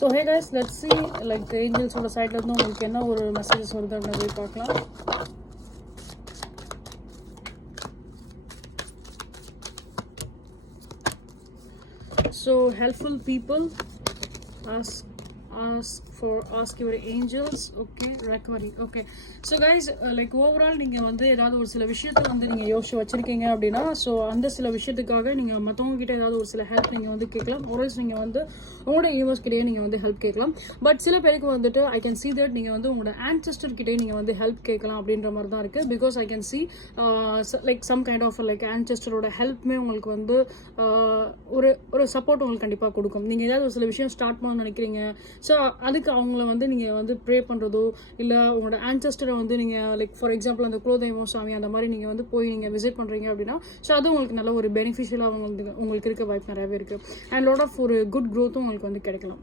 So hey guys, let's see like ஏஞ்சல்ஸோட சைட்லேருந்து உங்களுக்கு என்ன ஒரு மெசேஜஸ் வருதுன்றதை பார்க்கலாம். So helpful people, ask your angels. Okay, recovery. Okay, so guys, like overall நீங்க வந்து ஏதாவது ஒரு சில விஷயத்தை வந்து நீங்க யோசிச்சு வச்சிருக்கீங்க அப்படின்னா, ஸோ அந்த சில விஷயத்துக்காக நீங்க மற்றவங்க கிட்ட ஏதாவது ஒரு சில ஹெல்ப் நீங்க வந்து கேட்கலாம். ஒருவேஸ் நீங்க வந்து உங்களோட யூனிவர்ஸ் கிட்டே நீங்க வந்து ஹெல்ப் கேட்கலாம். பட் சில பேருக்கு வந்துட்டு ஐ கேன் see that நீங்க வந்து உங்களோட ஆன்செஸ்டர் கிட்டே நீங்க வந்து ஹெல்ப் கேட்கலாம் அப்படின்ற மாதிரி தான் இருக்கு. Because I can see like some kind of like ஆன்செஸ்டரோட ஹெல்ப்மே உங்களுக்கு வந்து ஒரு சப்போர்ட் உங்களுக்கு கண்டிப்பாக கொடுக்கும். நீங்கள் ஏதாவது ஒரு சில விஷயம் ஸ்டார்ட் பண்ணணும்னு நினைக்கிறீங்க, ஸோ அதுக்கு அவங்கள வந்து நீங்கள் வந்து ப்ரே பண்ணுறதோ இல்லை உங்களோட ஆன்செஸ்டரை வந்து நீங்கள் லைக் ஃபார் எக்ஸாம்பிள் அந்த குலதெய்வம் சாமி அந்த மாதிரி நீங்கள் வந்து போய் நீங்கள் விசிட் பண்ணுறீங்க அப்படின்னா, ஸோ அது உங்களுக்கு நல்ல ஒரு பெனிஃபிஷியலாக உங்களுக்கு இருக்க வாய்ப்பு நிறையவே இருக்குது. அண்ட் லாட் ஆஃப் ஒரு குட் க்ரோத்தும் உங்களுக்கு வந்து கிடைக்கலாம்.